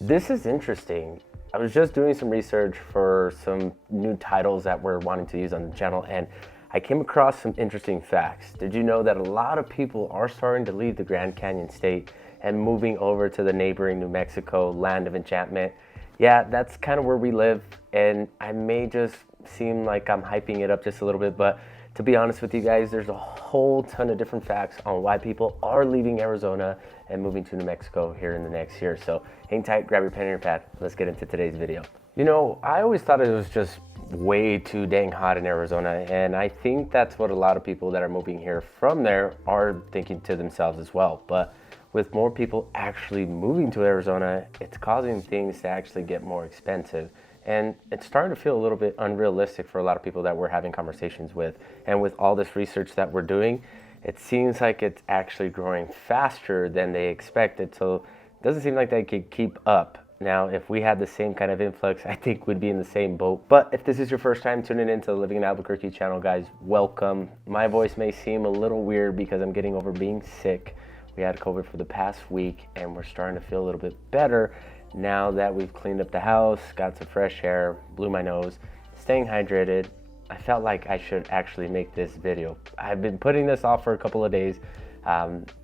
This is interesting. I was just doing some research for some new titles that we're wanting to use on the channel, and I came across some interesting facts. Did you know that a lot of people are starting to leave the Grand Canyon State and moving over to the neighboring New Mexico land of enchantment? Yeah, that's kind of where we live, and I may just seem like I'm hyping it up just a little bit, but to be honest with you guys, there's a whole ton of different facts on why people are leaving Arizona and moving to New Mexico here in the next year. So hang tight, grab your pen and your pad. Let's get into today's video. You know, I always thought it was just way too dang hot in Arizona, and I think that's what a lot of people that are moving here from there are thinking to themselves as well. But with more people actually moving to Arizona, it's causing things to actually get more expensive. And it's starting to feel a little bit unrealistic for a lot of people that we're having conversations with. And with all this research that we're doing, it seems like it's actually growing faster than they expected. So it doesn't seem like they could keep up. Now, if we had the same kind of influx, I think we'd be in the same boat. But if this is your first time tuning into the Living in Albuquerque channel, guys, welcome. My voice may seem a little weird because I'm getting over being sick. We had COVID for the past week, and we're starting to feel a little bit better now that we've cleaned up the house, got some fresh air, blew my nose, staying hydrated. I felt like I should actually make this video. I've been putting this off for a couple of days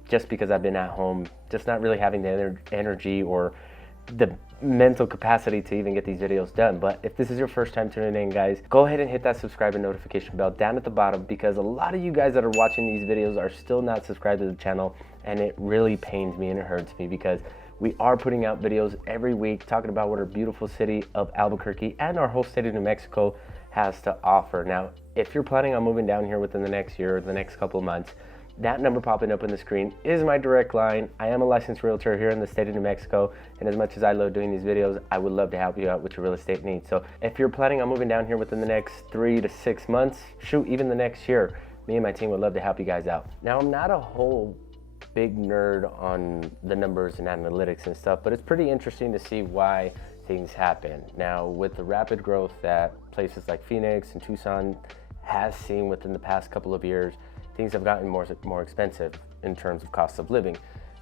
just because I've been at home, just not really having the energy or the mental capacity to even get these videos done. But if this is your first time tuning in, guys, go ahead and hit that subscribe and notification bell down at the bottom, because a lot of you guys that are watching these videos are still not subscribed to the channel, and it really pains me and it hurts me because we are putting out videos every week talking about what our beautiful city of Albuquerque and our whole state of New Mexico has to offer. Now, if you're planning on moving down here within the next year or the next couple of months, that number popping up on the screen is my direct line. I am a licensed realtor here in the state of New Mexico, and as much as I love doing these videos, I would love to help you out with your real estate needs. So if you're planning on moving down here within the next 3 to 6 months, shoot, even the next year, me and my team would love to help you guys out. Now, I'm not a whole big nerd on the numbers and analytics and stuff, but it's pretty interesting to see why things happen. Now, with the rapid growth that places like Phoenix and Tucson has seen within the past couple of years, things have gotten more expensive in terms of cost of living.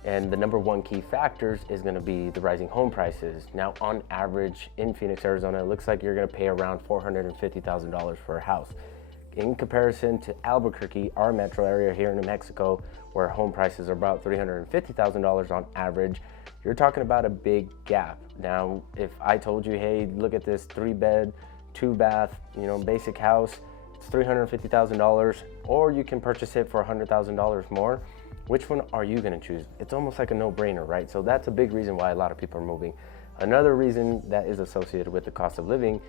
And the number one key factors is going to be the rising home prices. Now, on average in Phoenix, Arizona, it looks like you're going to pay around $450,000 for a house. In comparison to Albuquerque, our metro area here in New Mexico, where home prices are about $350,000 on average, you're talking about a big gap. Now, if I told you, hey, look at this 3-bed, 2-bath, basic house, it's $350,000, or you can purchase it for $100,000 more, which one are you gonna choose? It's almost like a no-brainer, right? So that's a big reason why a lot of people are moving. Another reason that is associated with the cost of living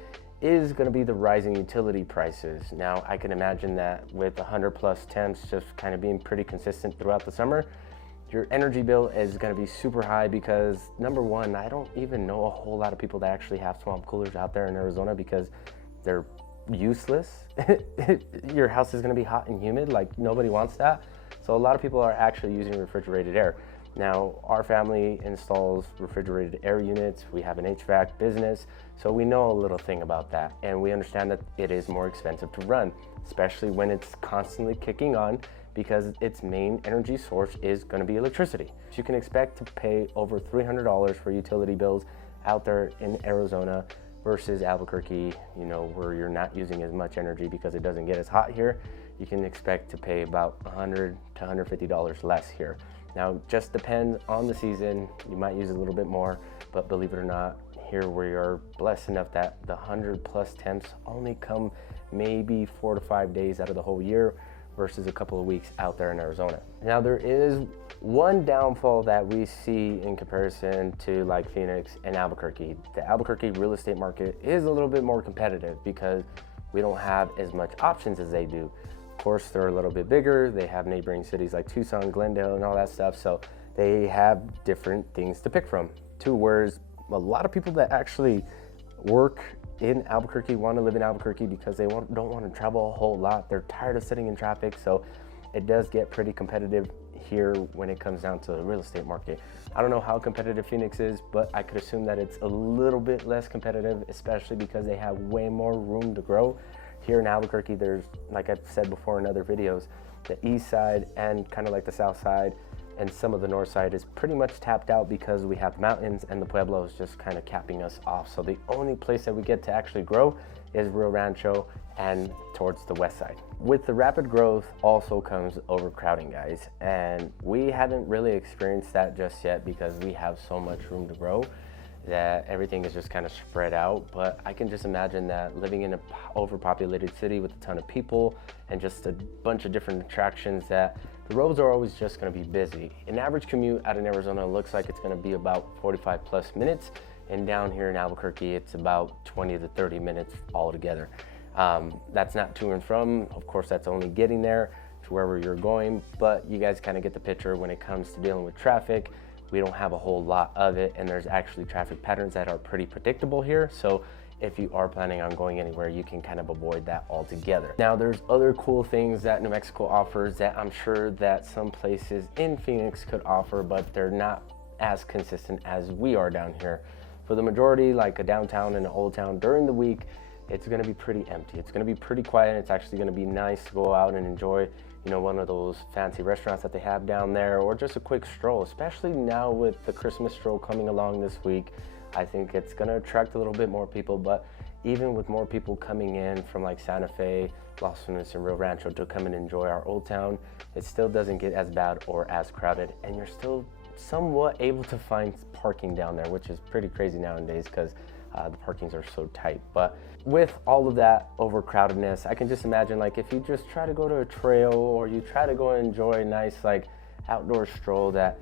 is going to be the rising utility prices. Now, I can imagine that with 100 plus temps just kind of being pretty consistent throughout the summer, your energy bill is going to be super high because, number one, I don't even know a whole lot of people that actually have swamp coolers out there in Arizona because they're useless. Your house is going to be hot and humid, like nobody wants that. So a lot of people are actually using refrigerated air. Now, our family installs refrigerated air units. We have an HVAC business, so we know a little thing about that. And we understand that it is more expensive to run, especially when it's constantly kicking on, because its main energy source is going to be electricity. So you can expect to pay over $300 for utility bills out there in Arizona versus Albuquerque, where you're not using as much energy because it doesn't get as hot here. You can expect to pay about $100 to $150 less here. Now, just depends on the season. You might use a little bit more, but believe it or not, here we are blessed enough that the 100 plus temps only come maybe 4 to 5 days out of the whole year versus a couple of weeks out there in Arizona. Now, there is one downfall that we see in comparison to like Phoenix and Albuquerque. The Albuquerque real estate market is a little bit more competitive because we don't have as much options as they do. Of course, they're a little bit bigger. They have neighboring cities like Tucson, Glendale, and all that stuff. So they have different things to pick from. Whereas a lot of people that actually work in Albuquerque want to live in Albuquerque because they don't want to travel a whole lot. They're tired of sitting in traffic. So it does get pretty competitive here when it comes down to the real estate market. I don't know how competitive Phoenix is, but I could assume that it's a little bit less competitive, especially because they have way more room to grow. Here in Albuquerque, there's, like I've said before in other videos, the east side and kind of like the south side and some of the north side is pretty much tapped out because we have mountains and the Pueblo is just kind of capping us off. So the only place that we get to actually grow is Rio Rancho and towards the west side. With the rapid growth also comes overcrowding, guys, and we haven't really experienced that just yet because we have so much room to grow that everything is just kind of spread out. But I can just imagine that living in an overpopulated city with a ton of people and just a bunch of different attractions, that the roads are always just going to be busy. An average commute out in Arizona looks like it's going to be about 45 plus minutes, and down here in Albuquerque it's about 20 to 30 minutes altogether. That's not to and from, of course that's only getting there to wherever you're going, but you guys kind of get the picture when it comes to dealing with traffic. We don't have a whole lot of it, and there's actually traffic patterns that are pretty predictable here. So if you are planning on going anywhere, you can kind of avoid that altogether. Now, there's other cool things that New Mexico offers that I'm sure that some places in Phoenix could offer, but they're not as consistent as we are down here. For the majority, like a downtown and an old town, during the week, it's gonna be pretty empty. It's gonna be pretty quiet, and it's actually gonna be nice to go out and enjoy, you know, one of those fancy restaurants that they have down there, or just a quick stroll, especially now with the Christmas stroll coming along this week. I think it's gonna attract a little bit more people, but even with more people coming in from like Santa Fe, Los Lunas, and Rio Rancho to come and enjoy our old town, it still doesn't get as bad or as crowded, and you're still somewhat able to find parking down there, which is pretty crazy nowadays because the parkings are so tight. But with all of that overcrowdedness, I can just imagine, like, if you just try to go to a trail or you try to go and enjoy a nice like outdoor stroll, that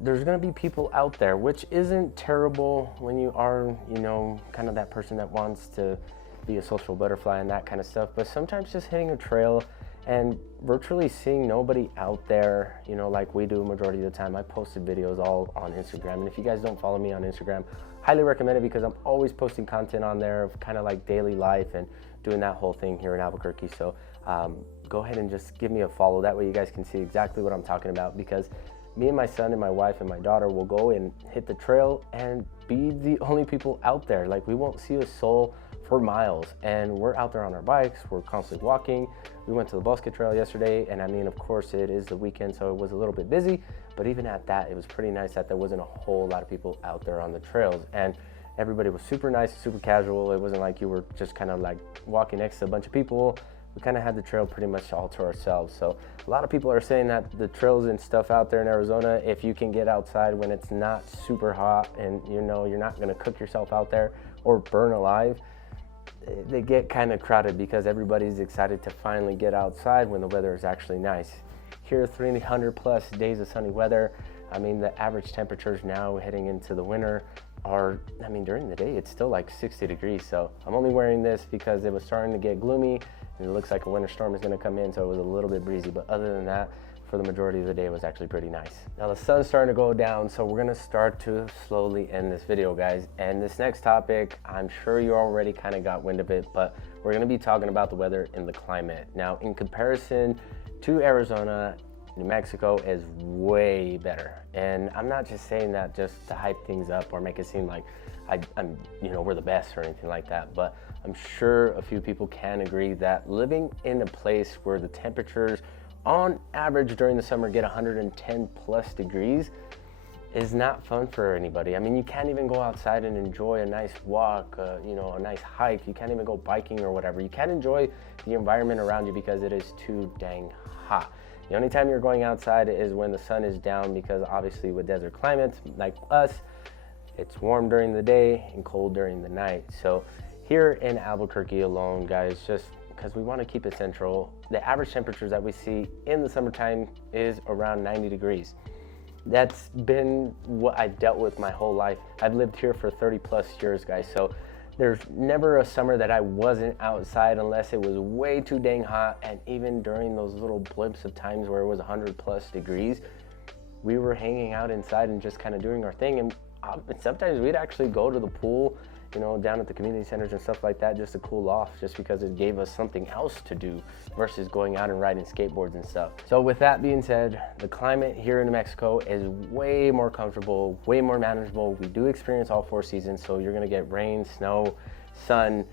there's gonna be people out there, which isn't terrible when you are, you know, kind of that person that wants to be a social butterfly and that kind of stuff. But sometimes just hitting a trail and virtually seeing nobody out there, you know, like we do majority of the time. I posted videos all on Instagram, and if you guys don't follow me on Instagram, highly recommend it because I'm always posting content on there of kind of like daily life and doing that whole thing here in Albuquerque. So go ahead and just give me a follow. That way you guys can see exactly what I'm talking about, because me and my son and my wife and my daughter will go and hit the trail and be the only people out there. Like, we won't see a soul for miles, and we're out there on our bikes. We're constantly walking. We went to the Bosque Trail yesterday, and I mean, of course it is the weekend, so it was a little bit busy, but even at that, it was pretty nice that there wasn't a whole lot of people out there on the trails, and everybody was super nice, super casual. It wasn't like you were just kind of like walking next to a bunch of people. We kind of had the trail pretty much all to ourselves. So a lot of people are saying that the trails and stuff out there in Arizona, if you can get outside when it's not super hot and you know you're not going to cook yourself out there or burn alive, they get kind of crowded because everybody's excited to finally get outside when the weather is actually nice. Here, 300 plus days of sunny weather. I mean, the average temperatures now heading into the winter are, I mean, during the day, it's still like 60 degrees. So I'm only wearing this because it was starting to get gloomy and it looks like a winter storm is going to come in. So it was a little bit breezy, but other than that, for the majority of the day, it was actually pretty nice. Now the sun's starting to go down, so we're gonna start to slowly end this video, guys. And this next topic, I'm sure you already kind of got wind of it, but we're gonna be talking about the weather and the climate. Now, in comparison to Arizona, New Mexico is way better. And I'm not just saying that just to hype things up or make it seem like I'm, you know, we're the best or anything like that, but I'm sure a few people can agree that living in a place where the temperatures on average during the summer get 110 plus degrees is not fun for anybody. I mean, you can't even go outside and enjoy a nice walk, you know, a nice hike. You can't even go biking or whatever. You can't enjoy the environment around you because it is too dang hot. The only time you're going outside is when the sun is down, because obviously with desert climates like us, it's warm during the day and cold during the night. So here in Albuquerque alone, guys, just because we want to keep it central, the average temperatures that we see in the summertime is around 90 degrees. That's been what I've dealt with my whole life. I've lived here for 30 plus years, guys. So there's never a summer that I wasn't outside unless it was way too dang hot. And even during those little blips of times where it was 100 plus degrees, we were hanging out inside and just kind of doing our thing. And sometimes we'd actually go to the pool, you know, down at the community centers and stuff like that, just to cool off, just because it gave us something else to do versus going out and riding skateboards and stuff. So with that being said, the climate here in New Mexico is way more comfortable, way more manageable. We do experience all four seasons, so you're gonna get rain, snow, sun,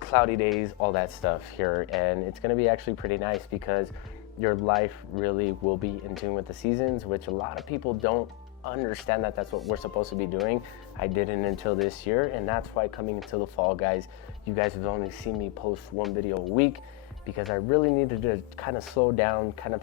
cloudy days, all that stuff here. And it's gonna be actually pretty nice because your life really will be in tune with the seasons, which a lot of people don't understand that that's what we're supposed to be doing. I didn't until this year, and that's why coming into the fall, guys, you guys have only seen me post one video a week, because I really needed to kind of slow down, kind of,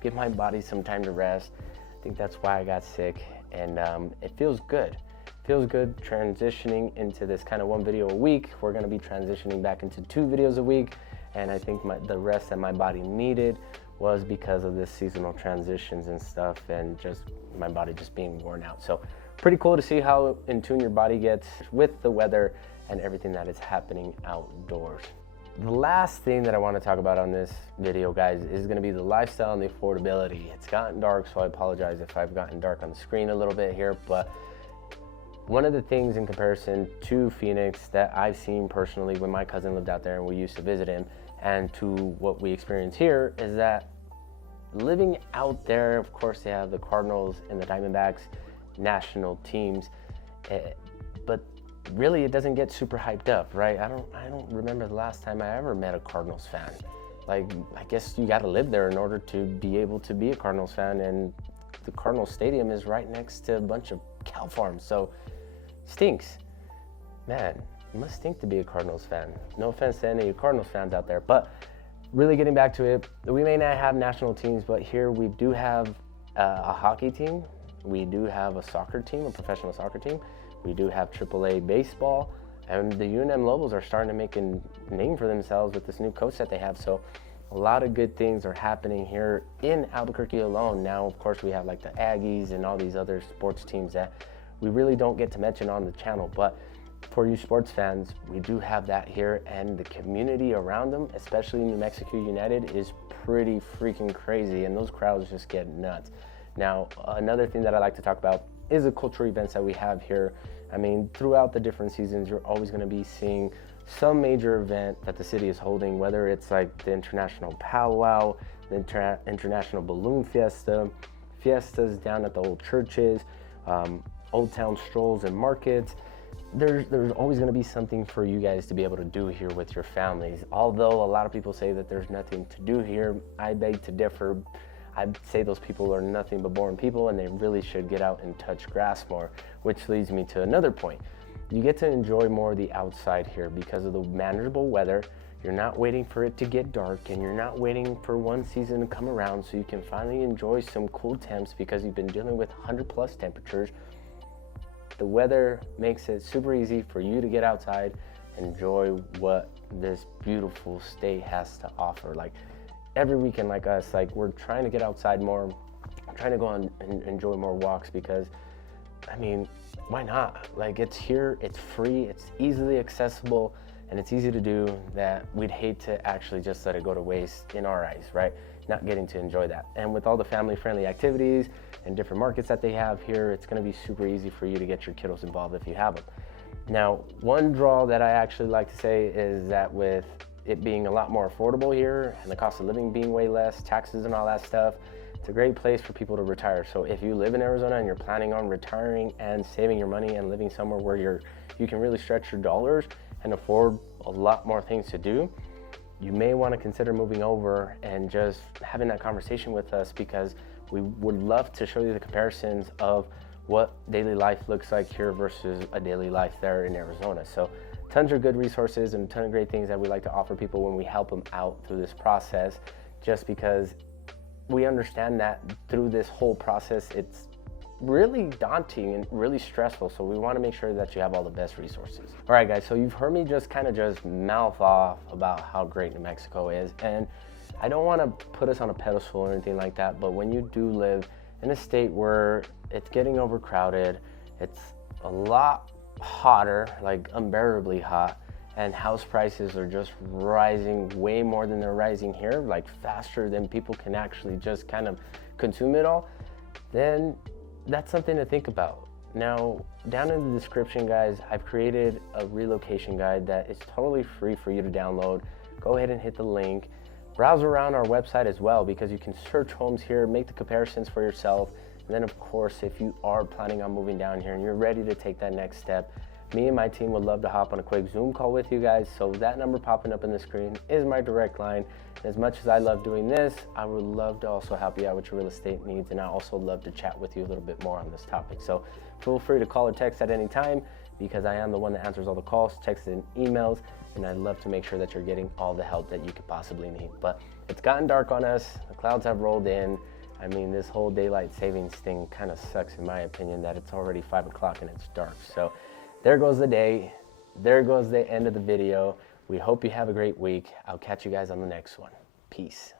give my body some time to rest. I think that's why I got sick, and it feels good. Feels good transitioning into this kind of one video a week. We're gonna be transitioning back into 2 videos a week, and I think the rest that my body needed was because of this seasonal transitions and stuff, and just my body just being worn out. So pretty cool to see how in tune your body gets with the weather and everything that is happening outdoors. The last thing that I want to talk about on this video, guys, is going to be the lifestyle and the affordability. It's gotten dark, so I apologize if I've gotten dark on the screen a little bit here, but one of the things in comparison to Phoenix that I've seen personally when my cousin lived out there and we used to visit him, and to what we experience here, is that living out there, of course, they have the Cardinals and the Diamondbacks national teams, but really it doesn't get super hyped up, right? I don't remember the last time I ever met a Cardinals fan. Like, I guess you got to live there in order to be able to be a Cardinals fan, and the Cardinals stadium is right next to a bunch of cow farms, so stinks. Man, it must stink to be a Cardinals fan. No offense to any Cardinals fans out there, but really getting back to it, we may not have national teams, but here we do have a hockey team. We do have a soccer team, a professional soccer team. We do have AAA baseball, and the UNM Lobos are starting to make a name for themselves with this new coach that they have. So a lot of good things are happening here in Albuquerque alone. Now, of course, we have like the Aggies and all these other sports teams that we really don't get to mention on the channel, but for you sports fans, we do have that here, and the community around them, especially New Mexico United, is pretty freaking crazy, and those crowds just get nuts. Now, another thing that I like to talk about is the cultural events that we have here. I mean, throughout the different seasons, you're always going to be seeing some major event that the city is holding, whether it's like the International Powwow, the International Balloon Fiesta, fiestas down at the old churches, Old Town strolls and markets. There's always going to be something for you guys to be able to do here with your families. Although a lot of people say that there's nothing to do here, I beg to differ. I'd say those people are nothing but boring people, and they really should get out and touch grass more, which leads me to another point. You get to enjoy more of the outside here because of the manageable weather. You're not waiting for it to get dark, and you're not waiting for one season to come around so you can finally enjoy some cool temps because you've been dealing with 100+ temperatures. The weather makes it super easy for you to get outside and enjoy what this beautiful state has to offer. Like every weekend, like us, like we're trying to get outside more, trying to go on and enjoy more walks because, I mean, why not? Like it's here, it's free, it's easily accessible, and it's easy to do, that we'd hate to actually just let it go to waste in our eyes, right? Not getting to enjoy that. And with all the family-friendly activities and different markets that they have here, it's gonna be super easy for you to get your kiddos involved if you have them. Now, one draw that I actually like to say is that with it being a lot more affordable here and the cost of living being way less, taxes and all that stuff, it's a great place for people to retire. So if you live in Arizona and you're planning on retiring and saving your money and living somewhere where you can really stretch your dollars and afford a lot more things to do, you may want to consider moving over and just having that conversation with us, because we would love to show you the comparisons of what daily life looks like here versus a daily life there in Arizona. So tons of good resources and a ton of great things that we like to offer people when we help them out through this process, just because we understand that through this whole process, it's really daunting and really stressful. So we want to make sure that you have all the best resources. All right, guys, so you've heard me just mouth off about how great New Mexico is. And I don't want to put us on a pedestal or anything like that, but when you do live in a state where it's getting overcrowded, it's a lot hotter, like unbearably hot, and house prices are just rising way more than they're rising here, like faster than people can actually just kind of consume it all, then that's something to think about. Now, down in the description, guys, I've created a relocation guide that is totally free for you to download. Go ahead and hit the link. Browse around our website as well, because you can search homes here, make the comparisons for yourself, And then of course, if you are planning on moving down here and you're ready to take that next step, me and my team would love to hop on a quick Zoom call with you guys. So that number popping up on the screen is my direct line. As much as I love doing this, I would love to also help you out with your real estate needs, and I also love to chat with you a little bit more on this topic. So feel free to call or text at any time, because I am the one that answers all the calls, texts, and emails, and I love to make sure that you're getting all the help that you could possibly need. But it's gotten dark on us, the clouds have rolled in. I mean, this whole daylight savings thing kind of sucks in my opinion, that it's already 5 o'clock and it's dark. So there goes the day, there goes the end of the video. We hope you have a great week. I'll catch you guys on the next one. Peace.